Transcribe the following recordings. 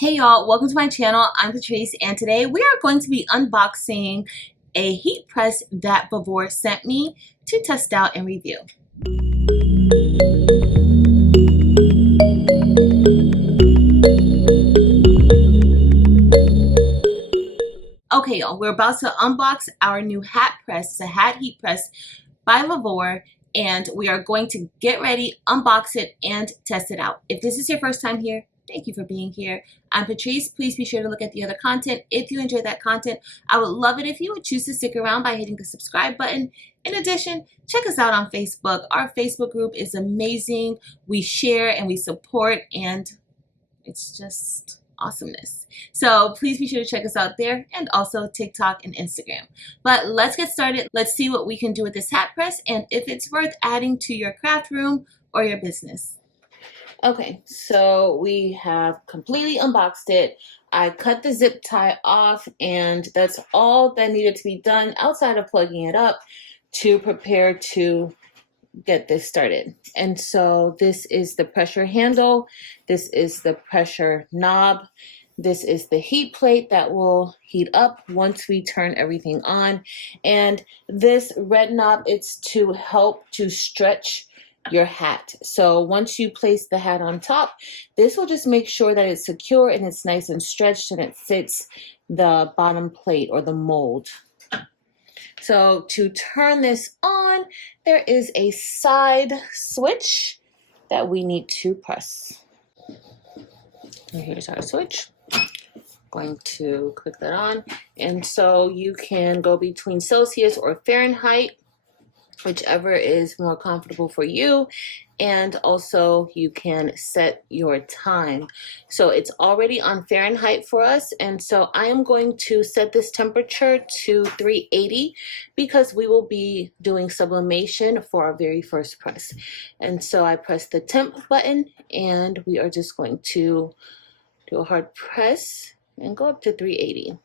Hey y'all, welcome to my channel. I'm Patrice and today we are going to be unboxing a heat press that VEVOR sent me to test out and review. Okay y'all, we're about to unbox our new hat press. It's a hat heat press by VEVOR and we are going to get ready, unbox it, and test it out. If this is your first time here, thank you for being here. I'm Patrice. Please be sure to look at the other content. If you enjoyed that content, I would love it if you would choose to stick around by hitting the subscribe button. In addition, check us out on Facebook. Our Facebook group is amazing. We share and we support, and it's just awesomeness. So please be sure to check us out there, and also TikTok and Instagram. But let's get started. Let's see what we can do with this hat press and if it's worth adding to your craft room or your business. Okay, so we have completely unboxed it. I cut the zip tie off, and that's all that needed to be done outside of plugging it up to prepare to get this started. And so this is the pressure handle, this is the pressure knob, this is the heat plate that will heat up once we turn everything on, and this red knob, it's to help to stretch your hat. So once you place the hat on top, this will just make sure that it's secure and it's nice and stretched and it fits the bottom plate or the mold. So to turn this on, there is a side switch that we need to press. And here's our switch. Going to click that on, and so you can go between Celsius or Fahrenheit, whichever is more comfortable for you, and also you can set your time. So it's already on Fahrenheit for us, and so I am going to set this temperature to 380 because we will be doing sublimation for our very first press. And so I press the temp button, and we are just going to do a hard press and go up to 380.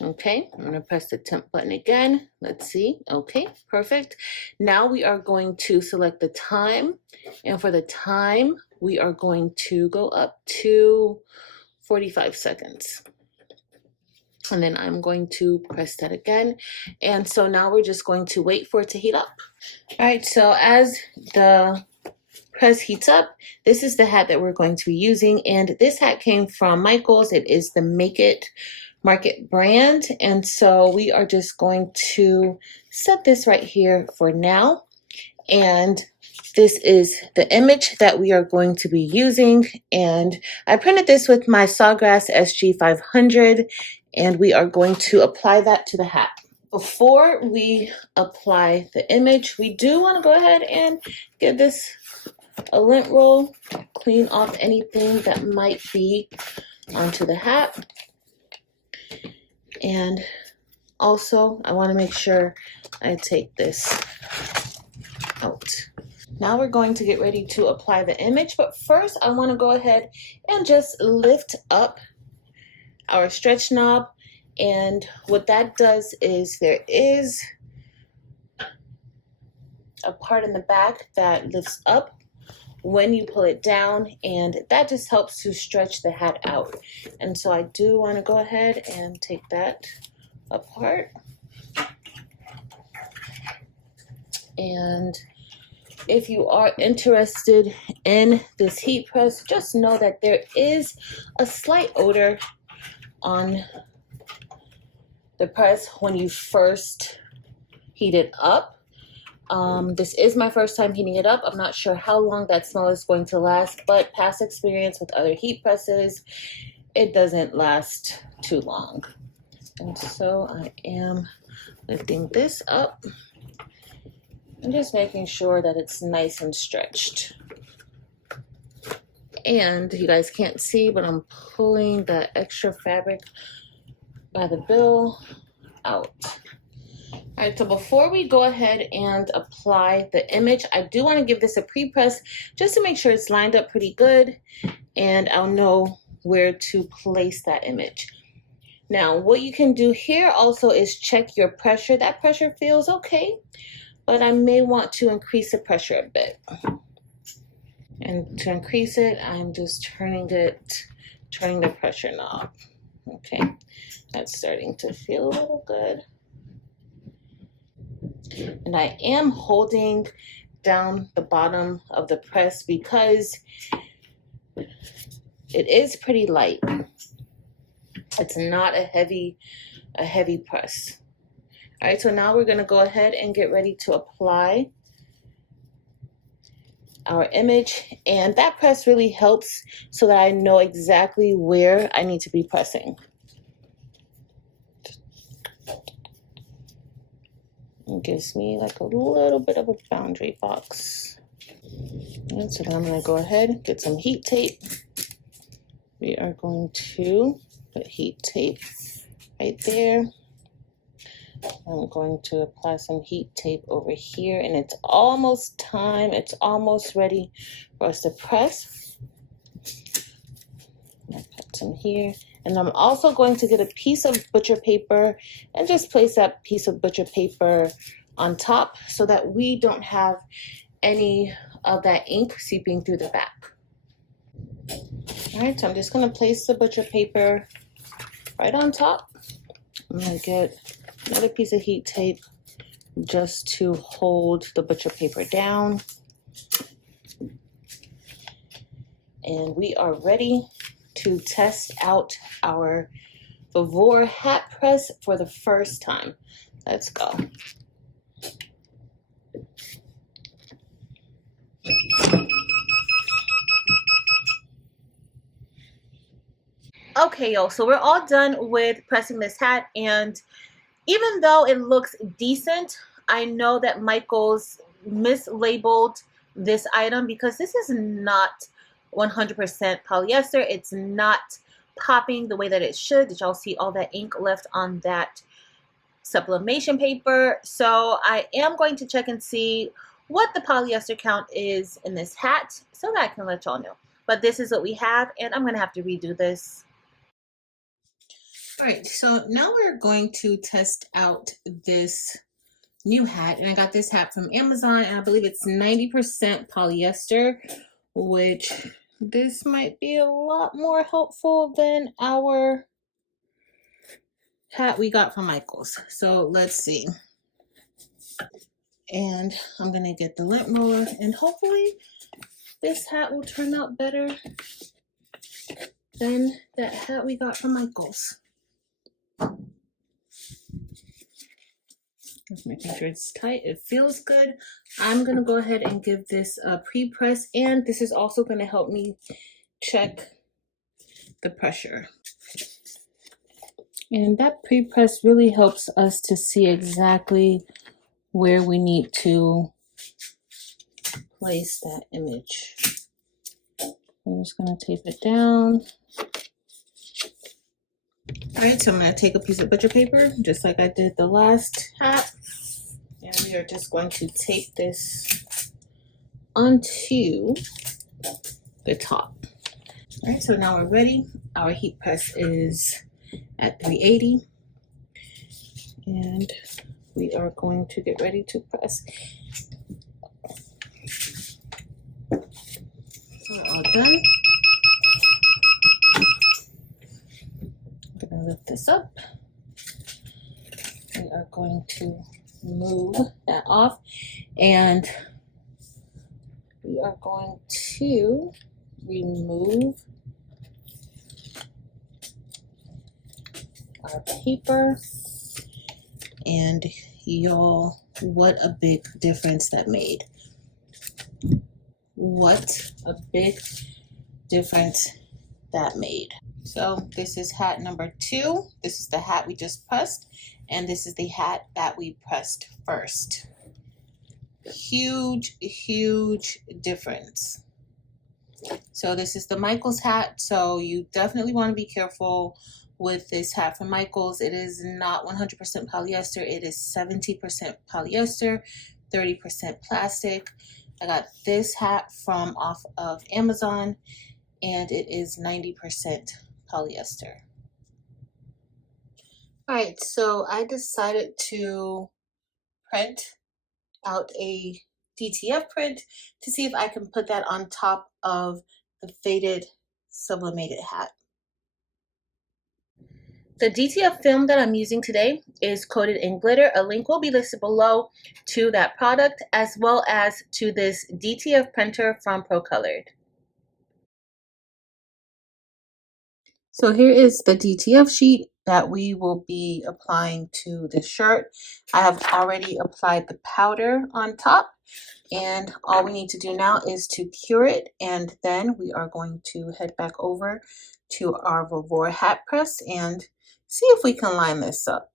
Okay, I'm going to press the temp button again. Let's see. Okay, perfect. Now we are going to select the time, and for the time we are going to go up to 45 seconds. And then I'm going to press that again. And so now we're just going to wait for it to heat up. All right, so as the press heats up, this is the hat that we're going to be using, and this hat came from Michaels. It is the Make It Market brand, and so we are just going to set this right here for now. And this is the image that we are going to be using, and I printed this with my Sawgrass SG500, and we are going to apply that to the hat. Before we apply the image, we do want to go ahead and give this a lint roll, clean off anything that might be onto the hat. And also I want to make sure I take this out. Now we're going to get ready to apply the image, but first I want to go ahead and just lift up our stretch knob, and what that does is there is a part in the back that lifts up when you pull it down, and that just helps to stretch the hat out. And so I do want to go ahead and take that apart. And if you are interested in this heat press, just know that there is a slight odor on the press when you first heat it up. This is my first time heating it up. I'm not sure how long that smell is going to last, but past experience with other heat presses, it doesn't last too long. And so I am lifting this up and just making sure that it's nice and stretched. And you guys can't see, but I'm pulling the extra fabric by the bill out. All right, so before we go ahead and apply the image, I do want to give this a pre-press just to make sure it's lined up pretty good, and I'll know where to place that image. Now, what you can do here also is check your pressure. That pressure feels okay, but I may want to increase the pressure a bit. And to increase it, I'm just turning it turning the pressure knob. Okay, that's starting to feel a little good. And I am holding down the bottom of the press because it is pretty light. It's not a heavy press. All right, so now we're gonna go ahead and get ready to apply our image, and that press really helps so that I know exactly where I need to be pressing. It gives me like a little bit of a boundary box. And so then I'm going to go ahead and get some heat tape. We are going to put heat tape right there. I'm going to apply some heat tape over here, and it's almost time. It's almost ready for us to press. I'll put some here. And I'm also going to get a piece of butcher paper and just place that piece of butcher paper on top so that we don't have any of that ink seeping through the back. All right, so I'm just going to place the butcher paper right on top. I'm going to get another piece of heat tape just to hold the butcher paper down. And we are ready to test out our VEVOR hat press for the first time. Let's go. Okay, y'all, so we're all done with pressing this hat, and even though it looks decent, I know that Michaels mislabeled this item because this is not 100% polyester. It's not popping the way that it should. Did y'all see all that ink left on that sublimation paper? So I am going to check and see what the polyester count is in this hat so that I can let y'all know. But this is what we have, and I'm gonna have to redo this. All right, so now we're going to test out this new hat, and I got this hat from Amazon, and I believe it's 90% polyester, which this might be a lot more helpful than our hat we got from Michaels. So let's see. And I'm gonna get the lint roller, and hopefully this hat will turn out better than that hat we got from Michaels. Just making sure it's tight. It feels good. I'm gonna go ahead and give this a pre-press, and this is also gonna help me check the pressure. And that pre-press really helps us to see exactly where we need to place that image. I'm just gonna tape it down. All right, so I'm gonna take a piece of butcher paper, just like I did the last hat, and we are just going to tape this onto the top. All right, so now we're ready. Our heat press is at 380, and we are going to get ready to press. We're all done. I'm gonna lift this up. We are going to move that off, and we are going to remove our paper. And y'all, what a big difference that made. What a big difference that made. So this is hat number 2. This is the hat we just pressed, and this is the hat that we pressed first. Huge, huge difference. So this is the Michaels hat, so you definitely want to be careful with this hat from Michaels. It is not 100% polyester. It is 70% polyester, 30% plastic. I got this hat from off of Amazon, and it is 90% polyester. All right, so I decided to print out a DTF print to see if I can put that on top of the faded sublimated hat. The DTF film that I'm using today is coated in glitter. A link will be listed below to that product as well as to this DTF printer from ProColored. So here is the DTF sheet that we will be applying to the shirt. I have already applied the powder on top, and all we need to do now is to cure it, and then we are going to head back over to our VEVOR hat press and see if we can line this up.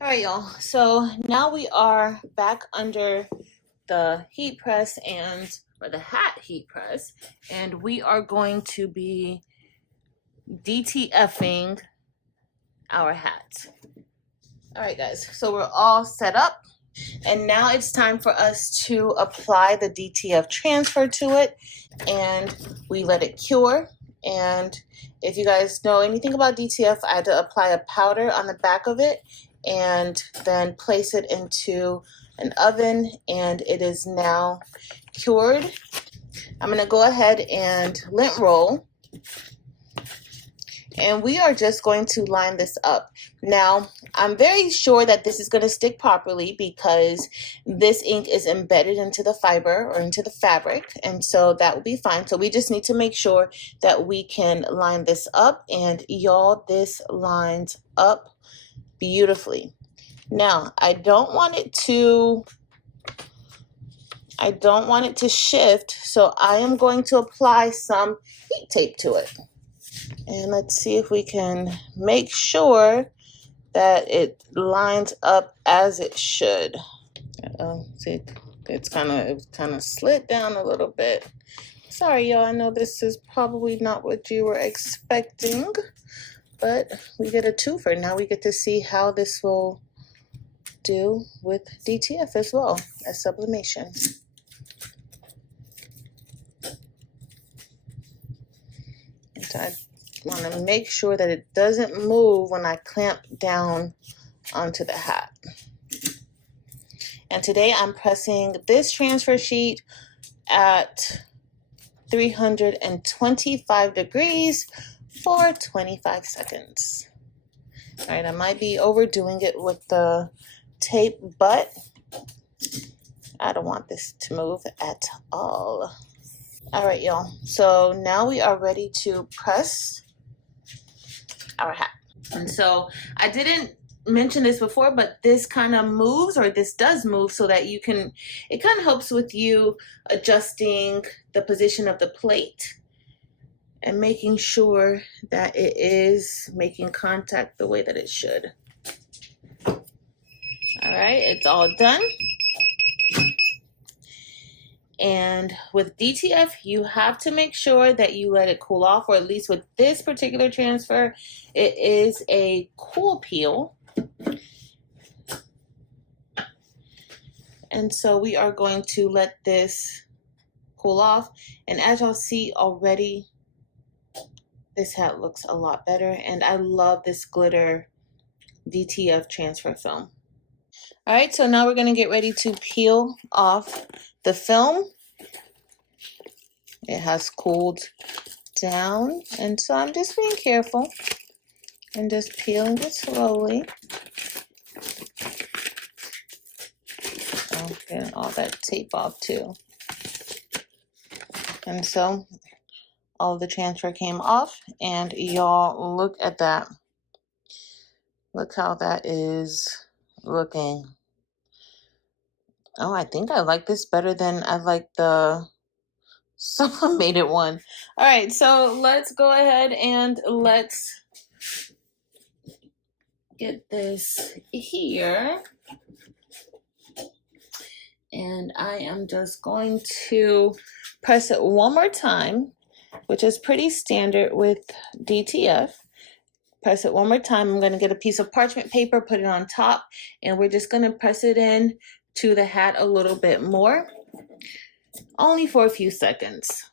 All right, y'all, so now we are back under the heat press or the hat heat press, and we are going to be DTFing our hat. All right, guys, so we're all set up, and now it's time for us to apply the DTF transfer to it, and we let it cure. And if you guys know anything about DTF, I had to apply a powder on the back of it and then place it into an oven, and it is now cured. I'm going to go ahead and lint roll, and we are just going to line this up. Now, I'm very sure that this is going to stick properly because this ink is embedded into the fiber or into the fabric, and so that will be fine. So we just need to make sure that we can line this up, and y'all, this lines up beautifully. Now, I don't want it to shift, so I am going to apply some heat tape to it. And let's see if we can make sure that it lines up as it should. See, it's kind of slid down a little bit. Sorry, y'all. I know this is probably not what you were expecting, but we get a twofer. Now we get to see how this will do with DTF as well as sublimation. And so I want to make sure that it doesn't move when I clamp down onto the hat. And today I'm pressing this transfer sheet at 325 degrees for 25 seconds. All right, I might be overdoing it with the tape, but I don't want this to move at all. All right, y'all, so now we are ready to press our hat. And so I didn't mention this before, but this kind of moves, or this does move, so that you can, it kind of helps with you adjusting the position of the plate and making sure that it is making contact the way that it should. All right, it's all done. And with DTF, you have to make sure that you let it cool off, or at least with this particular transfer, it is a cool peel. And so we are going to let this cool off. And as y'all see already, this hat looks a lot better. And I love this glitter DTF transfer film. All right, so now we're going to get ready to peel off the film. It has cooled down, and so I'm just being careful and just peeling it slowly. Oh, getting all that tape off too. And so all of the transfer came off, and y'all, look at that. Look how that is looking. Oh, I think I like this better than I like the sublimated one. All right, so let's go ahead and let's get this here. And I am just going to press it one more time, which is pretty standard with DTF. Press it one more time. I'm going to get a piece of parchment paper, put it on top, and we're just going to press it in to the hat a little bit more, only for a few seconds.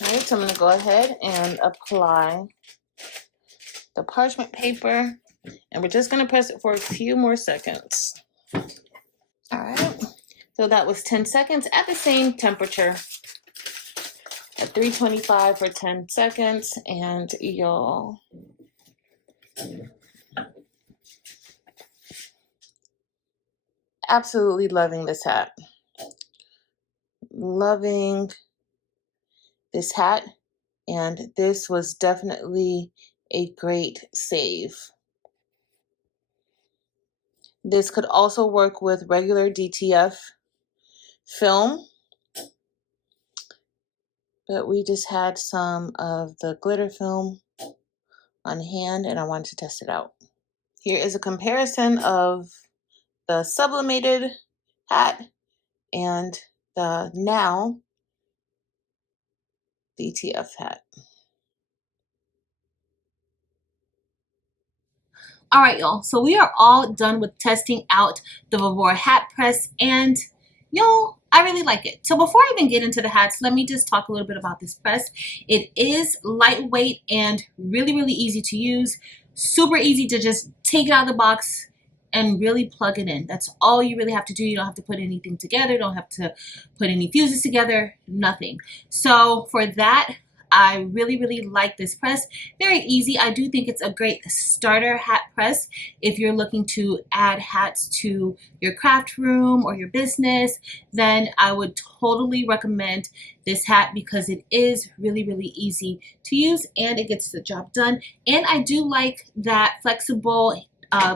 All right, so I'm going to go ahead and apply the parchment paper, and we're just going to press it for a few more seconds. All right, so that was 10 seconds at the same temperature at 325 for 10 seconds, and y'all, Absolutely loving this hat. Loving this hat, and this was definitely a great save. This could also work with regular DTF film, but we just had some of the glitter film on hand and I wanted to test it out. Here is a comparison of the sublimated hat and the now DTF hat. All right, y'all, so we are all done with testing out the VEVOR hat press, and y'all, I really like it. So before I even get into the hats, let me just talk a little bit about this press. It is lightweight and really, really easy to use. Super easy to just take it out of the box and really plug it in. That's all you really have to do. You don't have to put anything together. Don't have to put any fuses together, nothing. So for that, I really, really like this press. Very easy. I do think it's a great starter hat press if you're looking to add hats to your craft room or your business. Then I would totally recommend this hat because it is really, really easy to use and it gets the job done. And I do like that flexible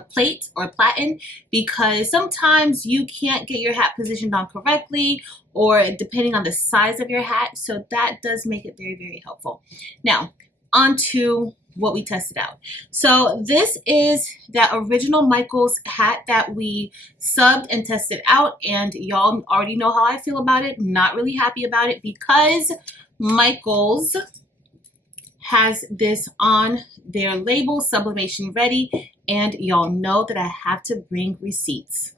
plate or platen, because sometimes you can't get your hat positioned on correctly, or depending on the size of your hat. So that does make it very, very helpful. Now, on to what we tested out. So this is that original Michaels hat that we subbed and tested out, and y'all already know how I feel about it. Not really happy about it because Michaels has this on their label, Sublimation Ready, and y'all know that I have to bring receipts.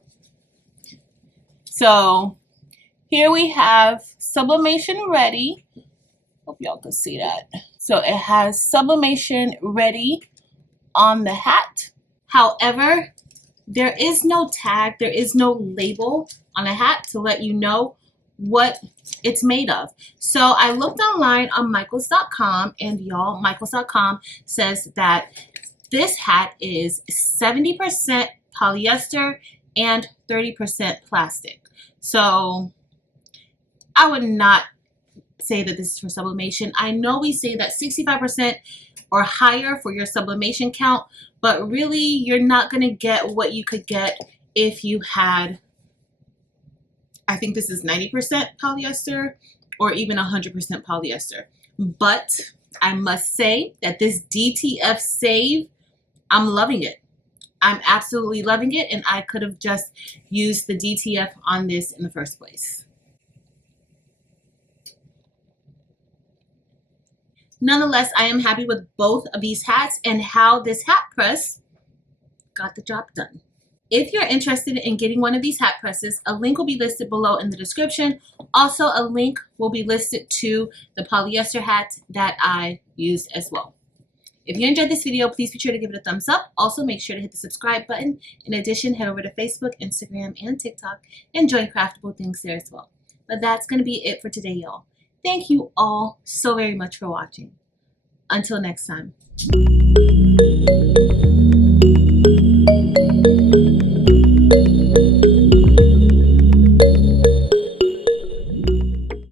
So here we have Sublimation Ready. Hope y'all can see that. So it has Sublimation Ready on the hat. However, there is no tag, there is no label on the hat to let you know what it's made of. So I looked online on Michaels.com, and y'all, Michaels.com says that this hat is 70% polyester and 30% plastic. So I would not say that this is for sublimation. I know we say that 65% or higher for your sublimation count, but really you're not going to get what you could get if you had, I think this is 90% polyester or even 100% polyester. But I must say that this DTF save, I'm loving it. I'm absolutely loving it, and I could have just used the DTF on this in the first place. Nonetheless, I am happy with both of these hats and how this hat press got the job done. If you're interested in getting one of these hat presses, a link will be listed below in the description. Also, a link will be listed to the polyester hat that I used as well. If you enjoyed this video, please be sure to give it a thumbs up. Also, make sure to hit the subscribe button. In addition, head over to Facebook, Instagram, and TikTok and join Craftable Things there as well. But that's going to be it for today, y'all. Thank you all so very much for watching. Until next time.